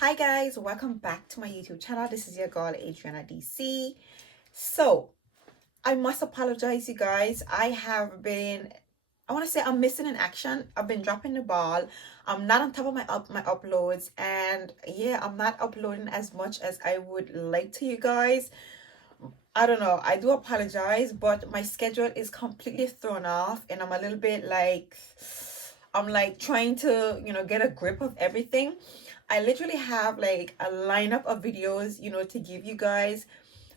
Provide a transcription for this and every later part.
Hi guys, welcome back to my YouTube channel. This is your girl AdriennaDC. So I must apologize, you guys. I want to say I'm missing in action. I've been dropping the ball. I'm not on top of my uploads, and yeah, I'm not uploading as much as I would like to, you guys. I don't know. I do apologize, but my schedule is completely thrown off, and I'm a little bit like I'm like trying to, get a grip of everything. I literally have like a lineup of videos, to give you guys,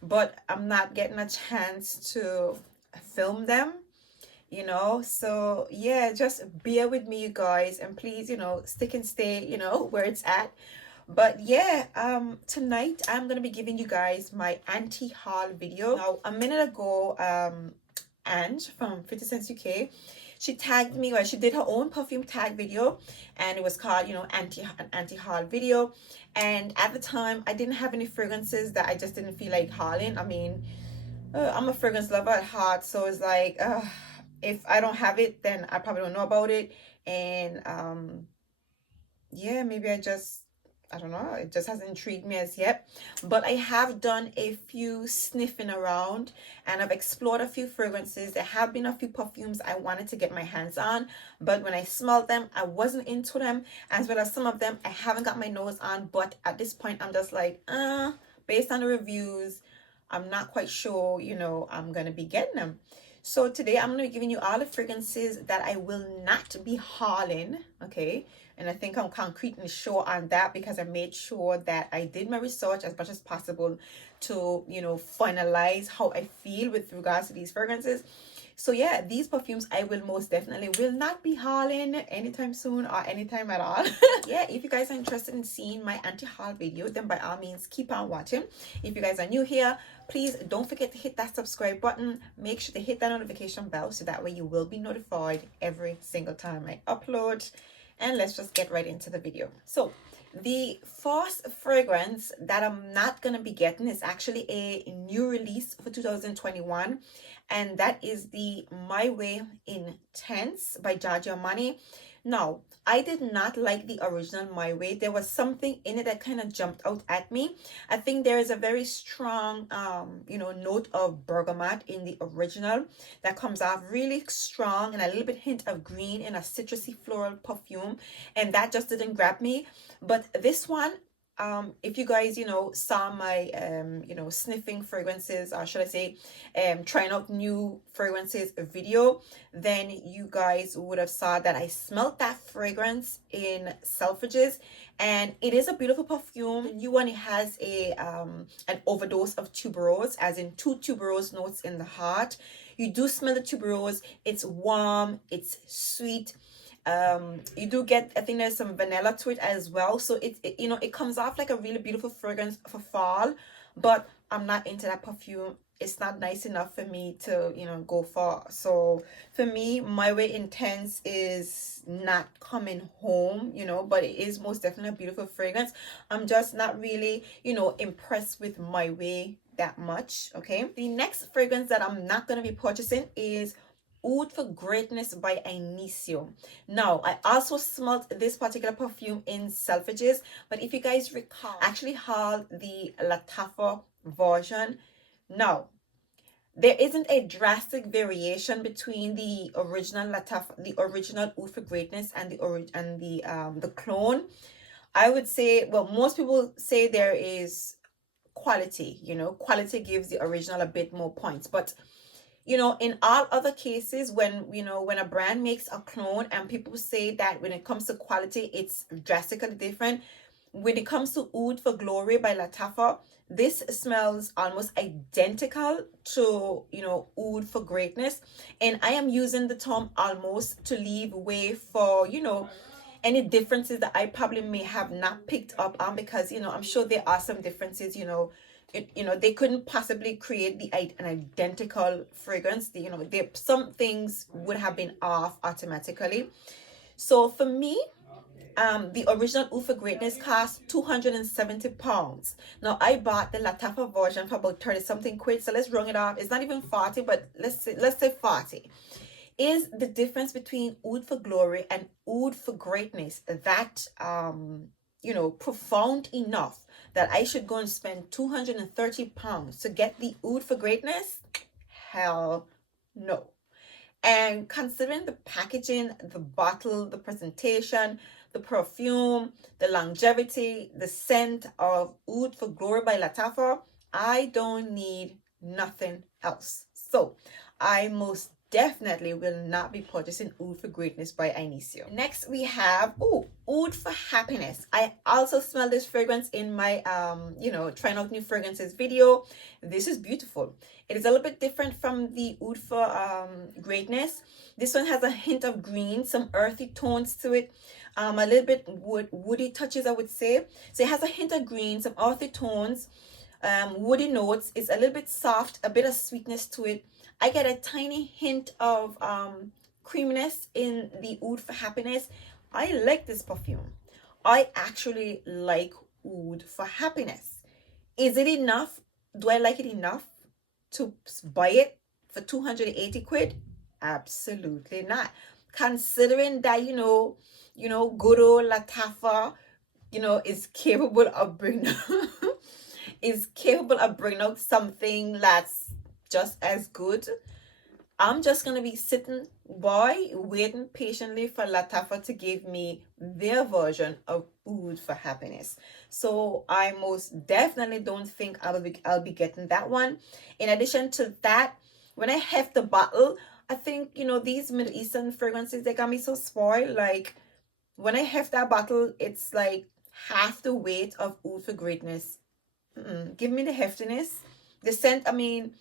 but I'm not getting a chance to film them, So yeah, just bear with me, you guys, and please, stick and stay, where it's at. But yeah, tonight I'm gonna be giving you guys my anti-haul video. Now, a minute ago, Ange from 50 Cents UK, she tagged me, well, she did her own perfume tag video, and it was called, an anti-haul video. And at the time, I didn't have any fragrances that I just didn't feel like hauling. I mean, I'm a fragrance lover at heart, so it's like, if I don't have it, then I probably don't know about it. And yeah, maybe I don't know, it just hasn't intrigued me as yet. But I have done a few sniffing around, and I've explored a few fragrances. There have been a few perfumes I wanted to get my hands on, but when I smelled them, I wasn't into them, as well as some of them I haven't got my nose on. But at this point, I'm just like, based on the reviews, I'm not quite sure, I'm gonna be getting them. So today I'm going to be giving you all the fragrances that I will not be hauling, okay? And I think I'm concrete and sure on that, because I made sure that I did my research as much as possible to, finalize how I feel with regards to these fragrances. So yeah, these perfumes I will most definitely will not be hauling anytime soon or anytime at all. Yeah, if you guys are interested in seeing my anti-haul video, then by all means keep on watching. If you guys are new here, please don't forget to hit that subscribe button. Make sure to hit that notification bell, so that way you will be notified every single time I upload. And let's just get right into the video. So the first fragrance that I'm not going to be getting is actually a new release for 2021, and that is the My Way Intense by Giorgio Armani. Now, I did not like the original My Way. There was something in it that kind of jumped out at me. I think there is a very strong note of bergamot in the original that comes off really strong, and a little bit hint of green in a citrusy floral perfume, and that just didn't grab me. But this one, if you guys saw my sniffing fragrances, or should I say trying out new fragrances video, then you guys would have saw that I smelled that fragrance in Selfridges, and it is a beautiful perfume. The new one, it has a an overdose of tuberose, as in 2 tuberose notes in the heart. You do smell the tuberose. It's warm, it's sweet. You do get, I think there's some vanilla to it as well, so it comes off like a really beautiful fragrance for fall. But I'm not into that perfume. It's not nice enough for me to go for. So for me, My Way Intense is not coming home, but it is most definitely a beautiful fragrance. I'm just not really impressed with My Way that much. Okay, the next fragrance that I'm not going to be purchasing is Oud for Greatness by Inicio. Now, I also smelled this particular perfume in Selfridges, but if you guys recall, I actually hauled the Lattafa version. Now, there isn't a drastic variation between the original Lattafa, the original Oud for Greatness, and the clone. I would say, well, most people say there is quality. Quality gives the original a bit more points, but in all other cases, when a brand makes a clone and people say that when it comes to quality, it's drastically different. When it comes to Oud for Glory by Lattafa, this smells almost identical to, Oud for Greatness. And I am using the term almost to leave way for, any differences that I probably may have not picked up on, because, I'm sure there are some differences, they couldn't possibly create an identical fragrance. Some things would have been off automatically. So for me, the original Oud for Greatness cost £270. Now I bought the Lattafa version for about 30 something quid. So let's run it off. It's not even 40, but let's say 40. Is the difference between Oud for Glory and Oud for Greatness that you know, profound enough that I should go and spend 230 pounds to get the oud for greatness? Hell no. And considering the packaging, the bottle, the presentation, the perfume, the longevity, the scent of Oud for Glory by Lattafa, I don't need nothing else. So I most definitely will not be purchasing Oud for Greatness by Inicio. Next we have Oud for Happiness. I also smell this fragrance in my you know, trying out new fragrances video. This is beautiful. It is a little bit different from the Oud for Greatness. This one has a hint of green, some earthy tones to it, a little bit woody touches, I would say. So it has a hint of green, some earthy tones, woody notes. It's a little bit soft, a bit of sweetness to it. I get a tiny hint of creaminess in the Oud for Happiness. I like this perfume. I actually like Oud for Happiness. Is it enough? Do I like it enough to buy it for 280 quid? Absolutely not. Considering that, you know, good old Lattafa, you know, is capable of bringing is capable of bringing out something that's just as good. I'm just gonna be sitting by waiting patiently for Lattafa to give me their version of Oud for Happiness. So I most definitely don't think I'll be getting that one. In addition to that, when I have the bottle, I think, you know, these Middle Eastern fragrances, they got me so spoiled. Like when I have that bottle, it's like half the weight of Oud for Greatness. Give me the heftiness, the scent. I mean,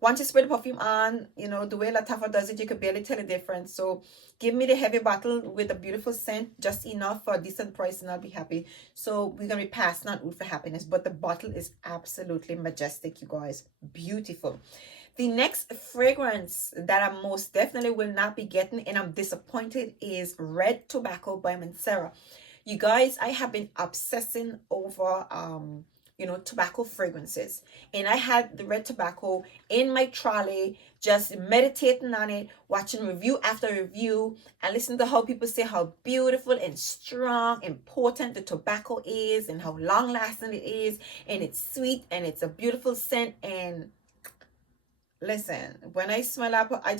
once you spray the perfume on, you know, the way Lattafa does it, you could barely tell the difference. So give me the heavy bottle with a beautiful scent, just enough for a decent price, and I'll be happy. So we're gonna be passing on Oud for Happiness, but the bottle is absolutely majestic, you guys. Beautiful. The next fragrance that I most definitely will not be getting, and I'm disappointed, is Red Tobacco by Mancera. You guys, I have been obsessing over you know, tobacco fragrances, and I had the Red Tobacco in my trolley, just meditating on it, watching review after review, and listening to how people say how beautiful and strong and potent the tobacco is, and how long lasting it is, and it's sweet, and it's a beautiful scent. And listen, when I smell up, I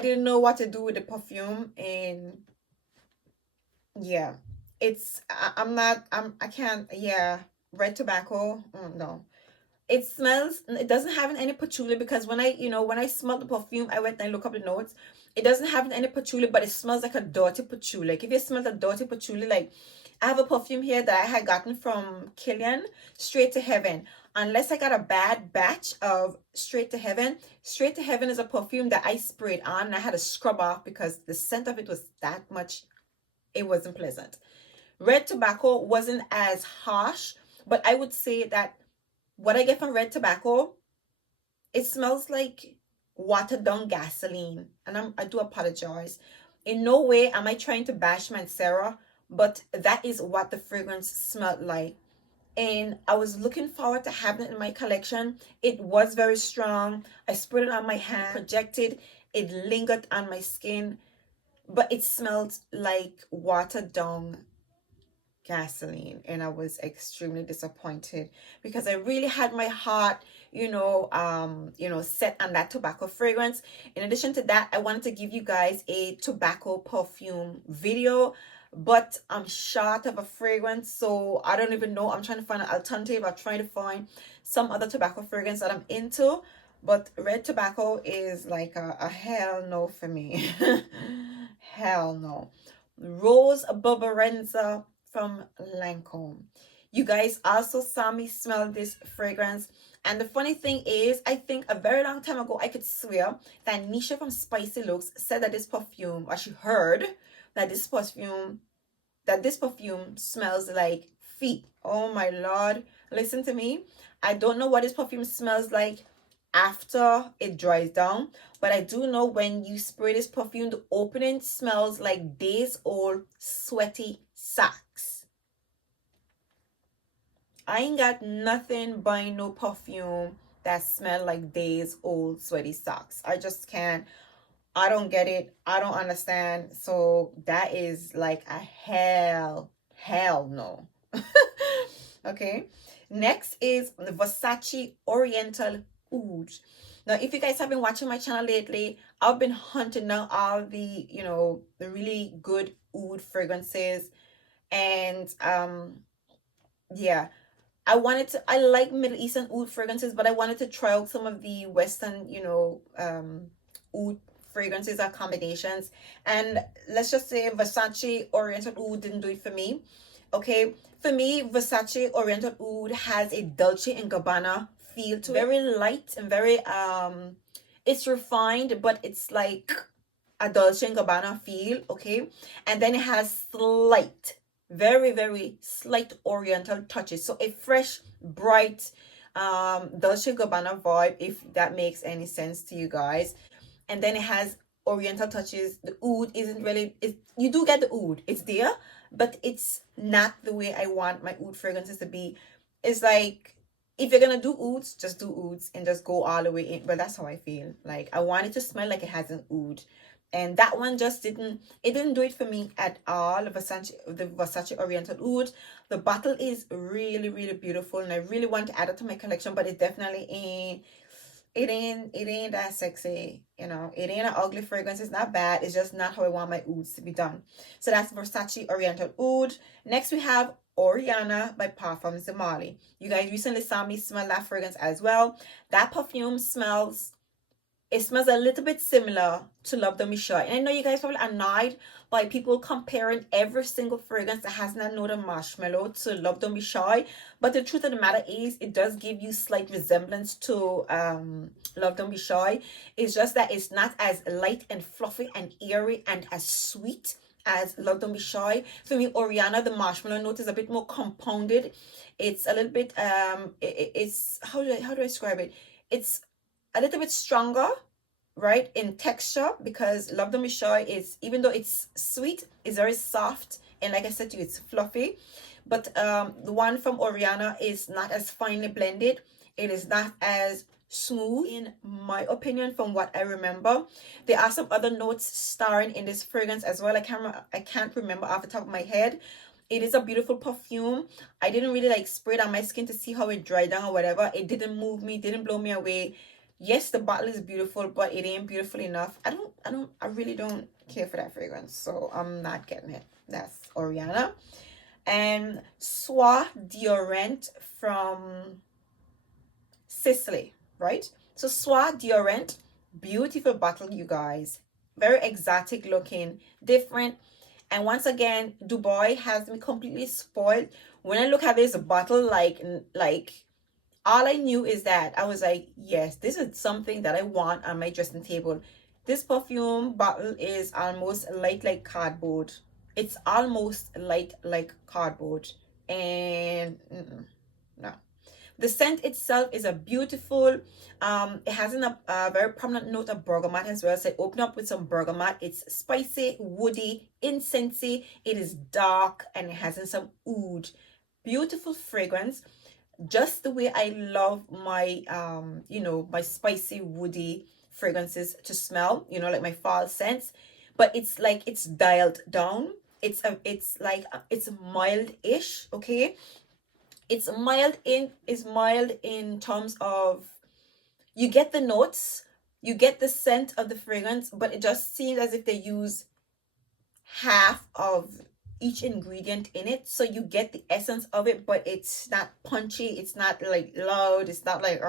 didn't know what to do with the perfume. And yeah, I can't. Yeah, Red Tobacco, no. It smells, it doesn't have any patchouli, because when I smell the perfume, I went and I look up the notes. It doesn't have any patchouli, but it smells like a dirty patchouli. Like if you smell the dirty patchouli, like I have a perfume here that I had gotten from Killian, Straight to Heaven. Unless I got a bad batch of Straight to Heaven. Straight to Heaven is a perfume that I sprayed on and I had to scrub off because the scent of it was that much, it wasn't pleasant. Red Tobacco wasn't as harsh, but I would say that what I get from Red Tobacco, it smells like watered down gasoline. And I do apologize. In no way am I trying to bash Mancera, but that is what the fragrance smelled like. And I was looking forward to having it in my collection. It was very strong. I sprayed it on my hand, projected, it lingered on my skin, but it smelled like watered down gasoline, and I was extremely disappointed because I really had my heart, set on that tobacco fragrance. In addition to that, I wanted to give you guys a tobacco perfume video, but I'm short of a fragrance, so I don't even know. I'm trying to find an alternative. I'm trying to find some other tobacco fragrance that I'm into, but Red Tobacco is like a hell no for me. Hell no. Rose Barbarenza from Lancome. You guys also saw me smell this fragrance, and the funny thing is, I think a very long time ago I could swear that Nisha from Spicy Looks said that this perfume, or she heard that this perfume smells like feet. Oh my lord, listen to me. I don't know what this perfume smells like after it dries down, but I do know when you spray this perfume, the opening smells like days old sweaty socks. I ain't got nothing buying no perfume that smell like days old sweaty socks. I just can't. I don't get it. I don't understand. So that is like a hell no. Okay, next is the Versace Oriental Oud. Now, if you guys have been watching my channel lately, I've been hunting down all the, you know, the really good oud fragrances. And yeah, I like Middle Eastern oud fragrances, but I wanted to try out some of the Western, you know, oud fragrances or combinations. And let's just say Versace Oriental Oud didn't do it for me. Okay, for me, Versace Oriental Oud has a Dolce & Gabbana feel to it. Very light and very it's refined, but it's like a Dolce & Gabbana feel. Okay, and then it has slight, very very slight Oriental touches, so a fresh, bright Dolce & Gabbana vibe, if that makes any sense to you guys. And then it has Oriental touches. The oud isn't really, you do get the oud, it's there, but it's not the way I want my oud fragrances to be. It's like, if you're gonna do ouds, just do ouds and just go all the way in. Well, that's how I feel. Like, I want it to smell like it has an oud, and that one just didn't do it for me at all. The Versace Oriental Oud. The bottle is really really beautiful, and I really want to add it to my collection, but it definitely ain't, it ain't that sexy, you know. It ain't an ugly fragrance. It's not bad, it's just not how I want my ouds to be done. So that's Versace Oriental Oud. Next we have Oriana by Parfums de Marly. You guys recently saw me smell that fragrance as well. That perfume smells, it smells a little bit similar to Love Don't Be Shy. And I know you guys probably annoyed by people comparing every single fragrance that has that note of marshmallow to Love Don't Be Shy. But the truth of the matter is, it does give you slight resemblance to Love Don't Be Shy. It's just that it's not as light and fluffy and airy and as sweet as Love Don't Be Shy. For me, Oriana, the marshmallow note is a bit more compounded. It's a little bit it's, how do I describe it? It's a little bit stronger, right, in texture, because Love Don't Be Shy is, even though it's sweet, it's very soft, and like I said to you, it's fluffy. But the one from Oriana is not as finely blended. It is not as smooth, in my opinion, from what I remember. There are some other notes starring in this fragrance as well. I can't remember off the top of my head. It is a beautiful perfume. I didn't really like spray it on my skin to see how it dried down or whatever. It didn't move me, didn't blow me away. Yes, the bottle is beautiful, but it ain't beautiful enough. I really don't care for that fragrance, so I'm not getting it. That's Oriana. And Sooo deodorant from Sicily, right? So Sooo deodorant, beautiful bottle, you guys. Very exotic looking, different. And once again, Dubai has me completely spoiled. When I look at this bottle, like all I knew is that I was like, yes, this is something that I want on my dressing table. This perfume bottle is almost light like cardboard. It's almost light like cardboard. And no. The scent itself is a beautiful, it has a very prominent note of bergamot as well. So I open up with some bergamot. It's spicy, woody, incensey. It is dark, and it has some oud. Beautiful fragrance. Just the way I love my you know, my spicy woody fragrances to smell, you know, like my fall scents. But it's like, it's dialed down. It's like it's mild-ish. Okay, it's mild in terms of, you get the notes, you get the scent of the fragrance, but it just seems as if they use half of each ingredient in it, so you get the essence of it, but it's not punchy, it's not like loud, it's not like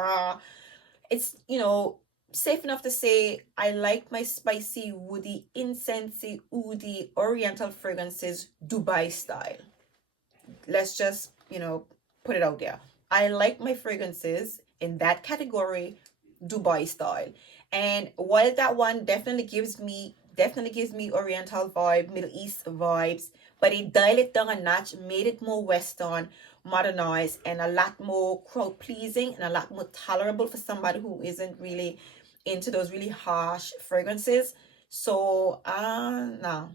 it's, you know, safe enough to say I like my spicy, woody, incensey, oudy Oriental fragrances Dubai style. Let's just, you know, put it out there. I like my fragrances in that category, Dubai style. And while that one definitely gives me Oriental vibe, Middle East vibes, but it dialed it down a notch, made it more Western, modernized, and a lot more crowd pleasing, and a lot more tolerable for somebody who isn't really into those really harsh fragrances. So no,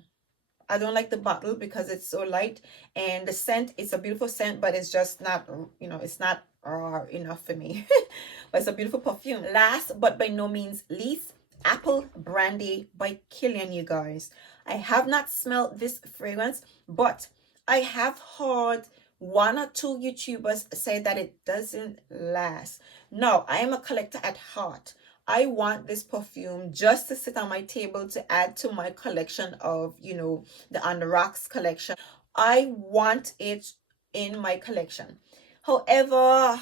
I don't like the bottle because it's so light, and the scent, it's a beautiful scent, but it's just not, you know, it's not enough for me. But it's a beautiful perfume. Last but by no means least, Apple Brandy by Killian, you guys. I have not smelled this fragrance, but I have heard one or two YouTubers say that it doesn't last. No, I am a collector at heart. I want this perfume just to sit on my table to add to my collection of, the On the Rocks collection. I want it in my collection. However,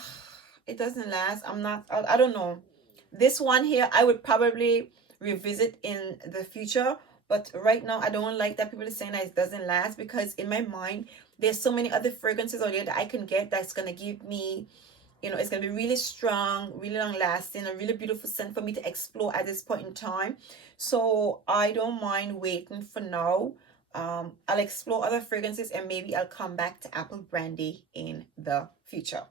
it doesn't last. I don't know. This one here, I would probably revisit in the future, but right now I don't like that people are saying that it doesn't last, because in my mind there's so many other fragrances out there that I can get that's gonna give me, it's gonna be really strong, really long lasting, a really beautiful scent for me to explore at this point in time. So I don't mind waiting for now. I'll explore other fragrances and maybe I'll come back to Apple Brandy in the future.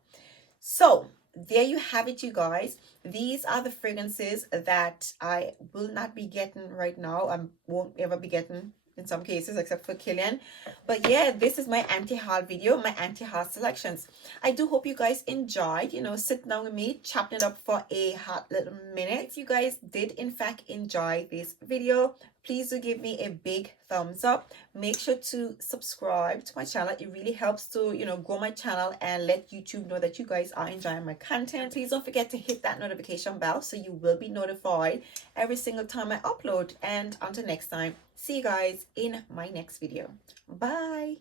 So there you have it, you guys. These are the fragrances that I will not be getting right now. I won't ever be getting in some cases, except for Killian. But yeah, this is my anti-haul video, my anti-haul selections. I do hope you guys enjoyed, sitting down with me, chopping it up for a hot little minute. If you guys did in fact enjoy this video, please do give me a big thumbs up. Make sure to subscribe to my channel. It really helps to, grow my channel and let YouTube know that you guys are enjoying my content. Please don't forget to hit that notification bell so you will be notified every single time I upload. And until next time, see you guys in my next video. Bye.